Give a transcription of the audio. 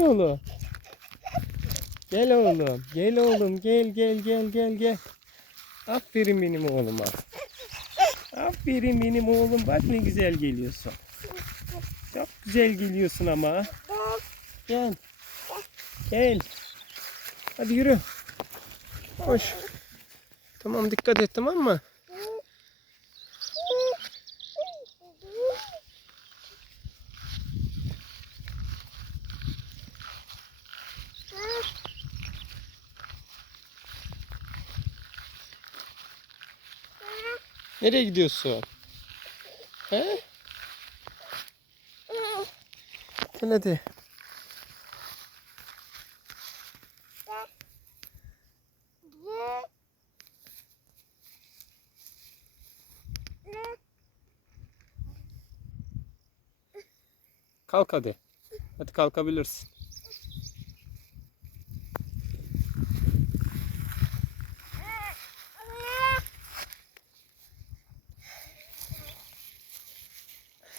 oğlum. Gel oğlum. Gel oğlum. Gel gel gel gel gel. Aferin benim oğluma. Aferin benim oğlum. Bak ne güzel geliyorsun. Çok güzel geliyorsun ama. Gel. Gel. Hadi yürü. Koş. Tamam dikkat et tamam mı? Nereye gidiyorsun? He? Gel hadi. Kalk hadi. Hadi kalkabilirsin.